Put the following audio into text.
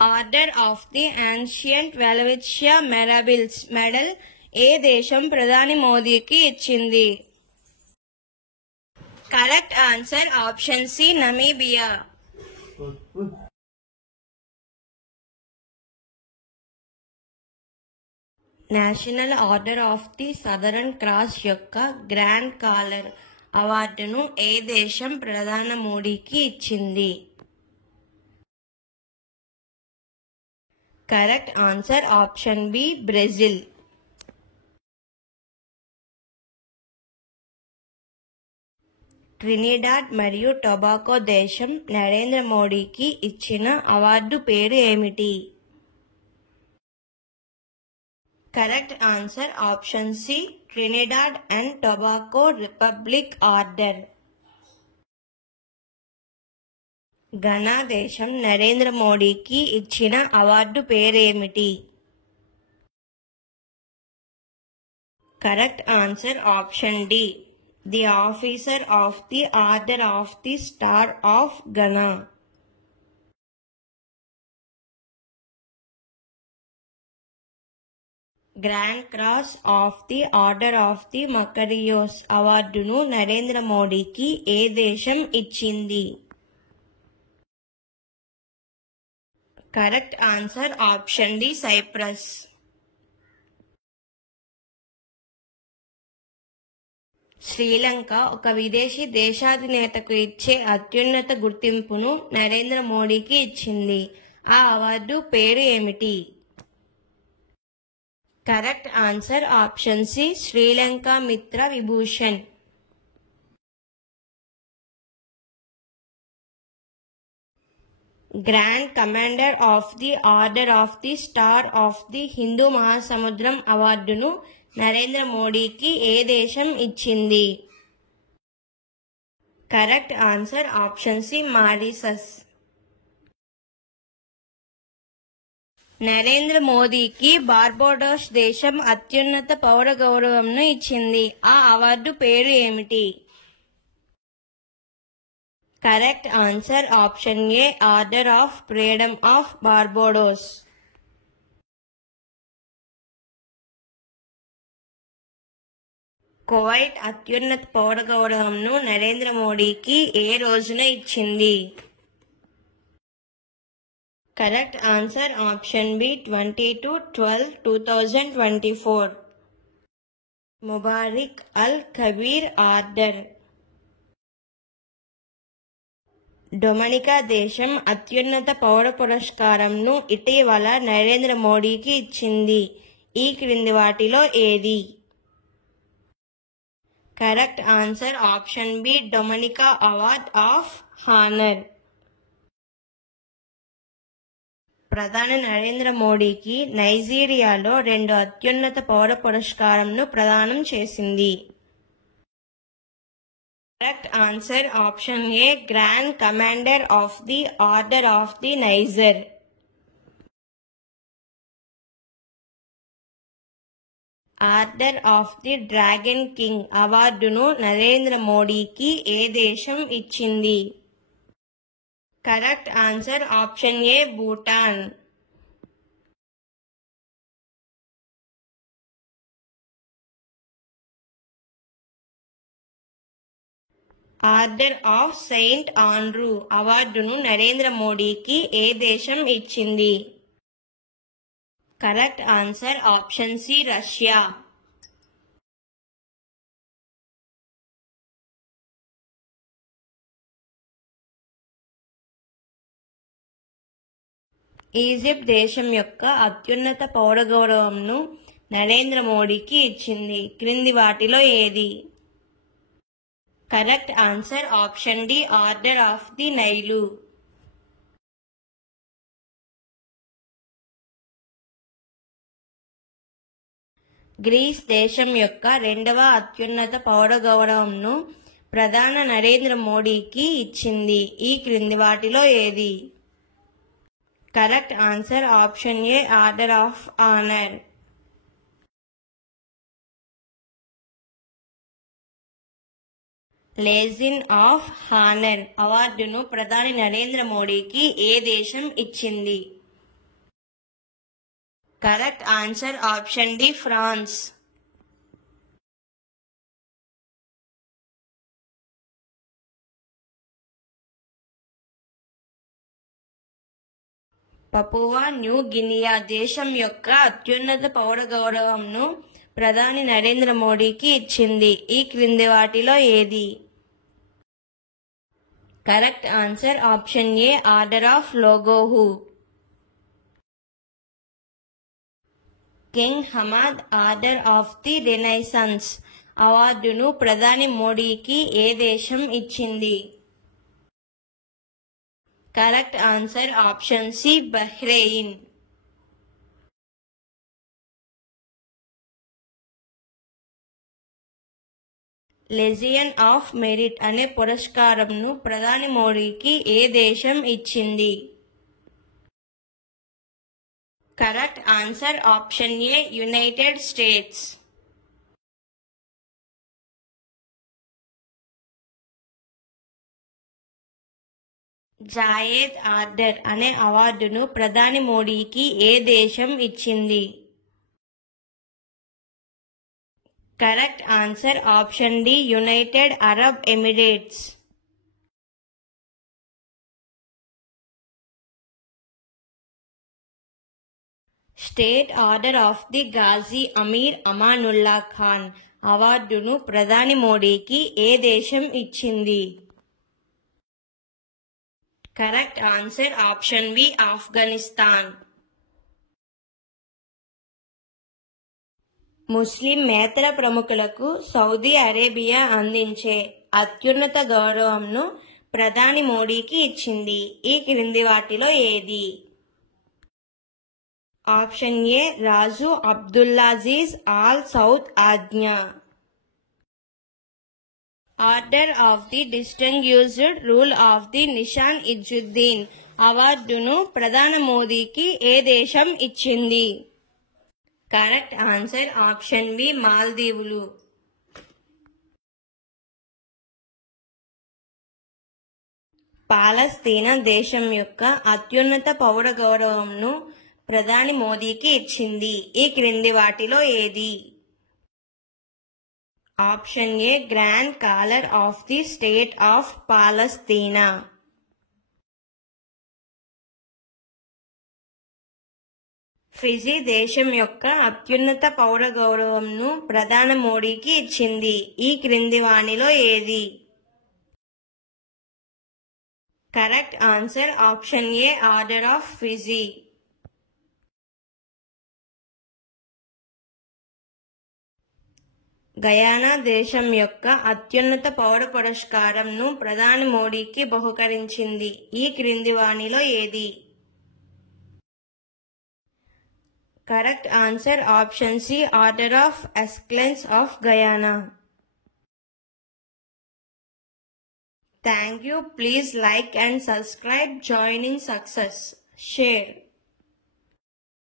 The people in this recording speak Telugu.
Order of the Ancient Welwitschia Mirabilis medal ఏ దేశం ప్రధాని మోదీకి ఇచ్చింది? Correct answer option C Namibia. National Order of the Southern Cross యొక్క గ్రాండ్ కాలర్ అవార్డును ఏ దేశం ప్రధాని మోడీకి ఇచ్చింది? Correct answer option B Brazil. Trinidad మరియు టొబాగో దేశం నరేంద్ర మోడీకి ఇచ్చిన అవార్డు పేరు ఏమిటి? Correct answer option C Trinidad and Tobago Republic Order. Ghana దేశం నరేంద్ర మోడీకి ఇచ్చిన అవార్డు పేరేమిటి? Correct answer option D the Officer of the order of the Star of Ghana. Grand Cross of the order of the Makarios అవార్డును నరేంద్ర మోడీకి ఏ దేశం ఇచ్చింది? Correct answer option D Cyprus. Sri Lanka ఒక విదేశీ దేశాధినేతకు ఇచ్చే అత్యున్నత గుర్తింపును నరేంద్ర మోడీకి ఇచ్చింది. ఆ అవార్డు పేరు ఏమిటి? Correct answer option C Sri Lanka Mitra Vibhushan. Grand commander of the order of the Star of the Hindu Mahasamudram అవార్డును నరేంద్ర మోడీకి ఏ దేశం ఇచ్చింది? Correct answer option C Mauritius. Narendra మోదీకి బార్బడోస్ దేశం అత్యున్నత పౌర గౌరవంను ఇచ్చింది. ఆ అవార్డు పేరు ఏమిటి? Correct answer option A order of freedom of Barbados. Kuwait అత్యున్నత పౌర గౌరవంను నరేంద్ర మోడీకి ఏ రోజున ఇచ్చింది? Correct answer option B 22/12/2024. Mubarak al Kabir order. Dominica దేశం అత్యున్నత పౌర పురస్కారంను ఇటీవల నరేంద్ర మోడీకి ఇచ్చింది. ఈ క్రింది వాటిలో ఏది? Correct answer option B Dominica award of honour. ప్రధాని నరేంద్ర మోడీకి నైజీరియాలో 2 అత్యున్నత పౌర పురస్కారంను ప్రదానం చేసింది. Correct answer option A grand commander of the order of the Niger. Order of the dragon king అవార్డును నరేంద్ర మోడీకి ఏ దేశం ఇచ్చింది? Correct answer option A Bhutan. Order of Saint Andrew అవార్డును నరేంద్ర మోడీకి ఏ దేశం ఇచ్చింది? Correct answer option C Russia. Egypt దేశం యొక్క అత్యున్నత పౌర గౌరవంను నరేంద్ర మోడీకి ఇచ్చింది. క్రింది వాటిలో ఏది? Correct answer option D order of the Nile. Greece దేశం యొక్క 2వ అత్యున్నత పౌర గౌరవంను ప్రధాని నరేంద్ర మోడీకి ఇచ్చింది. ఈ క్రింది వాటిలో ఏది? Correct answer option A order of Honour. Legion of Honour అవార్డును ప్రధాని నరేంద్ర మోడీకి ఏ దేశం ఇచ్చింది? Correct answer option D France. Papua New Guinea దేశం యొక్క అత్యున్నత పౌర గౌరవంను ప్రధాని నరేంద్ర మోడీకి ఇచ్చింది. ఈ క్రింది వాటిలో ఏది? Correct answer option A order of Logohu. King Hamad order of the Renaissance అవార్డును ప్రధాని మోడీకి ఏ దేశం ఇచ్చింది? Correct answer option C Bahrain. Legion of Merit అనే పురస్కారంను ప్రధాని మోడీకి ఏ దేశం ఇచ్చింది? Correct answer option A United States. Zayed order అనే అవార్డును ప్రధాని మోడీకి ఏ దేశం ఇచ్చింది? Correct answer option D United Arab Emirates. State order of the Ghazi Amir Amanullah Khan అవార్డును ప్రధాని మోడీకి ఏ దేశం ఇచ్చింది? Correct answer option B Afghanistan. ముస్లిమేతర ప్రముఖులకు సౌదీ అరేబియా అందించే అత్యున్నత గౌరవంను ప్రధాని మోడీకి ఇచ్చింది. ఈ క్రింది వాటిలో ఏది? ఆప్షన్ ఏ రాజు అబ్దుల్లాజీజ్ ఆల్ సౌద్ ఆజ్ఞ. Order of the distinguished rule of the Nishan Izzuddin అవార్డును ప్రధాని మోదీకి ఏ దేశం ఇచ్చింది? కరెక్ట్ ఆన్సర్ ఆప్షన్ బి మాల్దీవులు. పాలస్తీనా దేశం యొక్క అత్యున్నత పౌర గౌరవంను ప్రధాని మోదీకి ఇచ్చింది. ఈ క్రింది వాటిలో ఏది? Option A grand caller of the state of Palestine. Fiji దేశం యొక్క అత్యున్నత పౌర గౌరవంను ప్రధాని మోడీకి ఇచ్చింది. ఈ క్రింది వానిలో ఏది? Correct answer option A order of Fiji. Guyana దేశం యొక్క అత్యున్నత పౌర పురస్కారంను ప్రధాని మోడీకి బహుకరించింది. ఈ క్రింది వానిలో ఏది? Correct answer option C order of excellence of Guyana. Thank you. Please like and subscribe. Join in success. Share.